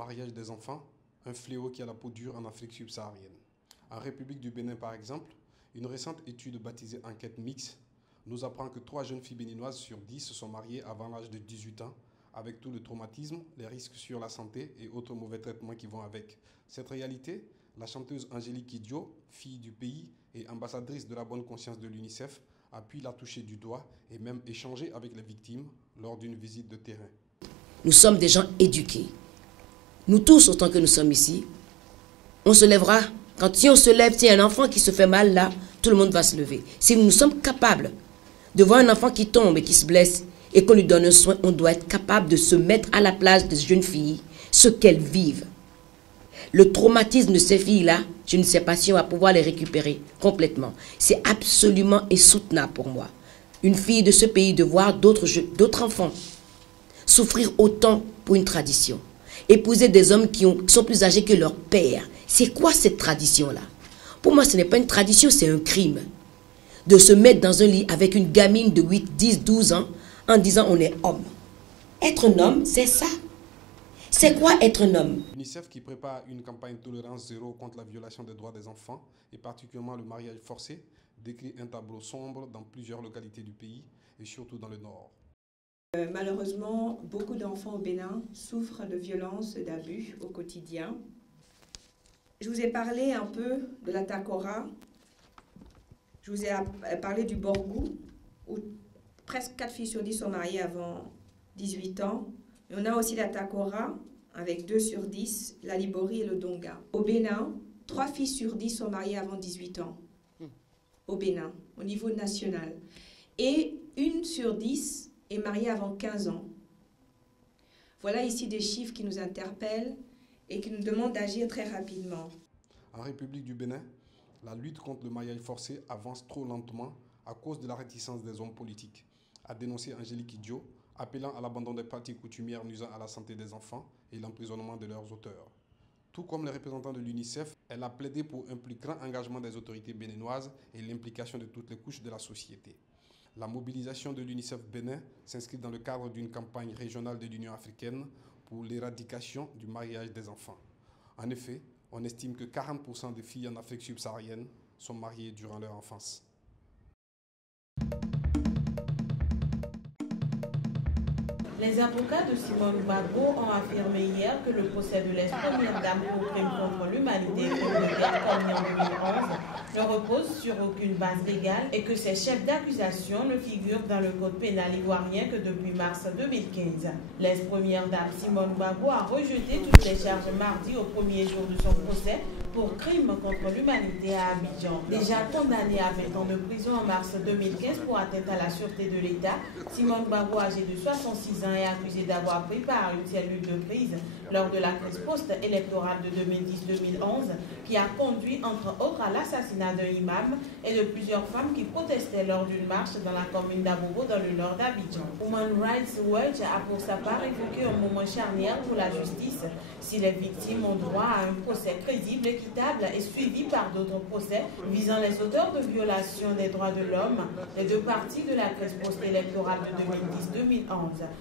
mariage des enfants, un fléau qui a la peau dure en Afrique subsaharienne. En République du Bénin, par exemple, une récente étude baptisée Enquête mixte nous apprend que 3 jeunes filles béninoises sur 10 se sont mariées avant l'âge de 18 ans, avec tout le traumatisme, les risques sur la santé et autres mauvais traitements qui vont avec. Cette réalité, la chanteuse Angélique Kidjo, fille du pays et ambassadrice de la bonne conscience de l'UNICEF, a pu la toucher du doigt et même échanger avec les victimes lors d'une visite de terrain. Nous sommes des gens éduqués. Nous tous, autant que nous sommes ici, on se lèvera. Si on se lève, s'il y a un enfant qui se fait mal là, tout le monde va se lever. Si nous sommes capables de voir un enfant qui tombe et qui se blesse et qu'on lui donne un soin, on doit être capable de se mettre à la place des jeunes filles, ce qu'elles vivent. Le traumatisme de ces filles-là, je ne sais pas si on va pouvoir les récupérer complètement. C'est absolument insoutenable pour moi. Une fille de ce pays de voir d'autres enfants souffrir autant pour une tradition. Épouser des hommes qui sont plus âgés que leur père. C'est quoi cette tradition-là? Pour moi, ce n'est pas une tradition, c'est un crime. De se mettre dans un lit avec une gamine de 8, 10, 12 ans en disant on est homme. Être un homme, c'est ça. C'est quoi être un homme? L'UNICEF qui prépare une campagne tolérance zéro contre la violation des droits des enfants et particulièrement le mariage forcé décrit un tableau sombre dans plusieurs localités du pays et surtout dans le nord. Malheureusement, beaucoup d'enfants au Bénin souffrent de violences et d'abus au quotidien. Je vous ai parlé un peu de la Takora. Je vous ai parlé du Borgou, où presque 4 filles sur 10 sont mariées avant 18 ans. Et on a aussi la Takora, avec 2 sur 10, la Libori et le Donga. Au Bénin, 3 filles sur 10 sont mariées avant 18 ans. Au Bénin, au niveau national. Et 1 sur 10 est mariée avant 15 ans. Voilà ici des chiffres qui nous interpellent et qui nous demandent d'agir très rapidement. En République du Bénin, la lutte contre le mariage forcé avance trop lentement à cause de la réticence des hommes politiques, a dénoncé Angélique Kidjo, appelant à l'abandon des pratiques coutumières nuisant à la santé des enfants et l'emprisonnement de leurs auteurs. Tout comme les représentants de l'UNICEF, elle a plaidé pour un plus grand engagement des autorités béninoises et l'implication de toutes les couches de la société. La mobilisation de l'UNICEF Bénin s'inscrit dans le cadre d'une campagne régionale de l'Union africaine pour l'éradication du mariage des enfants. En effet, on estime que 40% des filles en Afrique subsaharienne sont mariées durant leur enfance. Les avocats de Simone Gbagbo ont affirmé hier que le procès de l'ex-première dame pour crime contre l'humanité commis en 2011 ne repose sur aucune base légale et que ses chefs d'accusation ne figurent dans le code pénal ivoirien que depuis mars 2015. L'ex-première dame Simone Gbagbo a rejeté toutes les charges mardi au premier jour de son procès pour crime contre l'humanité à Abidjan. Déjà condamnée à 20 ans de prison en mars 2015 pour atteinte à la sûreté de l'État, Simone Gbagbo, âgée de 66 ans, est accusée d'avoir pris part à une cellule de crise lors de la crise post-électorale de 2010-2011 qui a conduit entre autres à l'assassinat d'un imam et de plusieurs femmes qui protestaient lors d'une marche dans la commune d'Abobo dans le nord d'Abidjan. Human Rights Watch a pour sa part évoqué un moment charnière pour la justice. Si les victimes ont droit à un procès crédible, équitable et suivi par d'autres procès visant les auteurs de violations des droits de l'homme, les deux parties de la crise post-électorale de 2010-2011.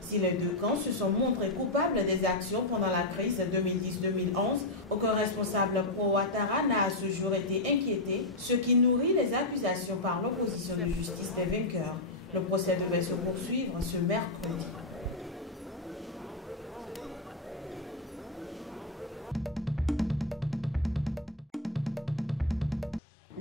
Si les deux camps se sont montrés coupables des actions pendant la crise 2010-2011, aucun responsable pro-Ouattara n'a à ce jour été inquiété, ce qui nourrit les accusations par l'opposition de justice des vainqueurs. Le procès devait se poursuivre ce mercredi.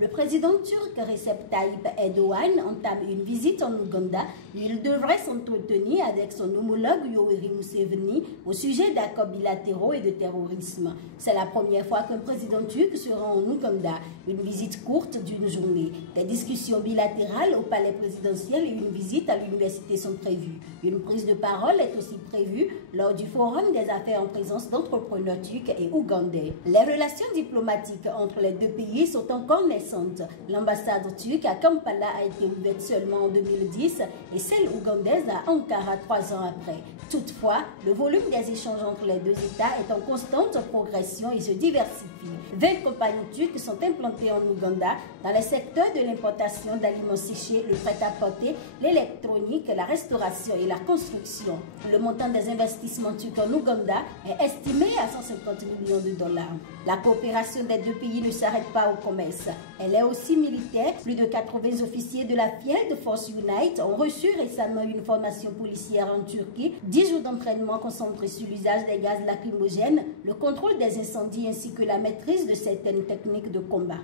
Le président turc Recep Tayyip Erdogan entame une visite en Ouganda où il devrait s'entretenir avec son homologue Yoweri Museveni au sujet d'accords bilatéraux et de terrorisme. C'est la première fois qu'un président turc se rend en Ouganda. Une visite courte d'une journée. Des discussions bilatérales au palais présidentiel et une visite à l'université sont prévues. Une prise de parole est aussi prévue lors du forum des affaires en présence d'entrepreneurs turcs et ougandais. Les relations diplomatiques entre les deux pays sont encore nécessaires récentes. L'ambassade turque à Kampala a été ouverte seulement en 2010 et celle ougandaise à Ankara 3 ans après. Toutefois, le volume des échanges entre les deux États est en constante progression et se diversifie. 20 compagnies turques sont implantées en Ouganda dans les secteurs de l'importation d'aliments séchés, le prêt-à-porter, l'électronique, la restauration et la construction. Le montant des investissements turcs en Ouganda est estimé à 150 millions de dollars. La coopération des deux pays ne s'arrête pas au commerce. Elle est aussi militaire. Plus de 80 officiers de la Field Force Unite ont reçu récemment une formation policière en Turquie. 10 jours d'entraînement concentrés sur l'usage des gaz lacrymogènes, le contrôle des incendies ainsi que la maîtrise de certaines techniques de combat.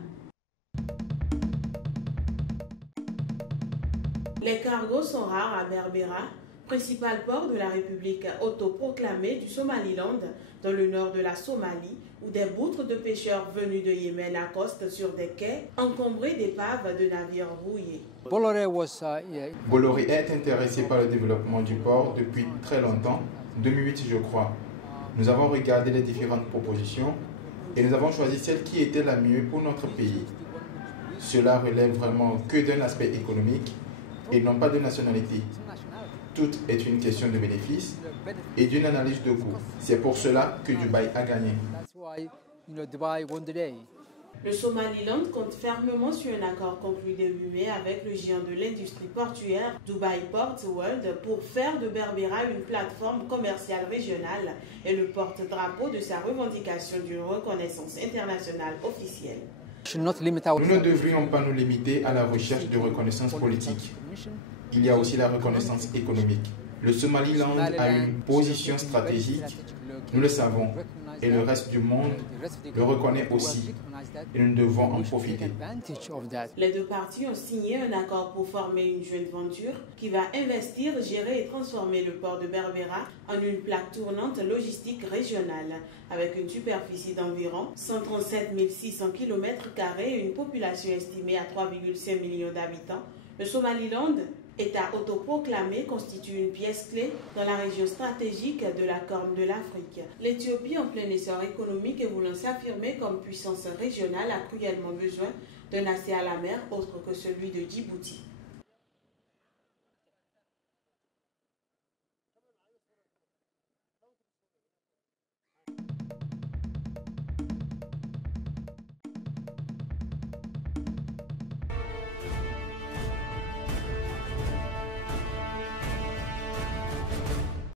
Les cargos sont rares à Berbera, principal port de la République autoproclamée du Somaliland, dans le nord de la Somalie, où des boutres de pêcheurs venus de Yémen accostent sur des quais encombrés d'épaves de navires rouillés. Bolloré est intéressé par le développement du port depuis très longtemps, 2008 je crois. Nous avons regardé les différentes propositions et nous avons choisi celle qui était la mieux pour notre pays. Cela relève vraiment que d'un aspect économique et non pas de nationalité. Tout est une question de bénéfice et d'une analyse de coût. C'est pour cela que Dubaï a gagné. Le Somaliland compte fermement sur un accord conclu début mai avec le géant de l'industrie portuaire Dubai Ports World pour faire de Berbera une plateforme commerciale régionale et le porte-drapeau de sa revendication d'une reconnaissance internationale officielle. Nous ne devrions pas nous limiter à la recherche de reconnaissance politique. Il y a aussi la reconnaissance économique. Le Somaliland a une position stratégique, nous le savons, et le reste du monde le reconnaît aussi, et nous devons en profiter. Les deux parties ont signé un accord pour former une joint venture qui va investir, gérer et transformer le port de Berbera en une plaque tournante logistique régionale, avec une superficie d'environ 137 600 km² et une population estimée à 3,5 millions d'habitants. Le Somaliland, État autoproclamé, constitue une pièce clé dans la région stratégique de la Corne de l'Afrique. L'Éthiopie, en plein essor économique et voulant s'affirmer comme puissance régionale, a cruellement besoin d'un accès à la mer autre que celui de Djibouti.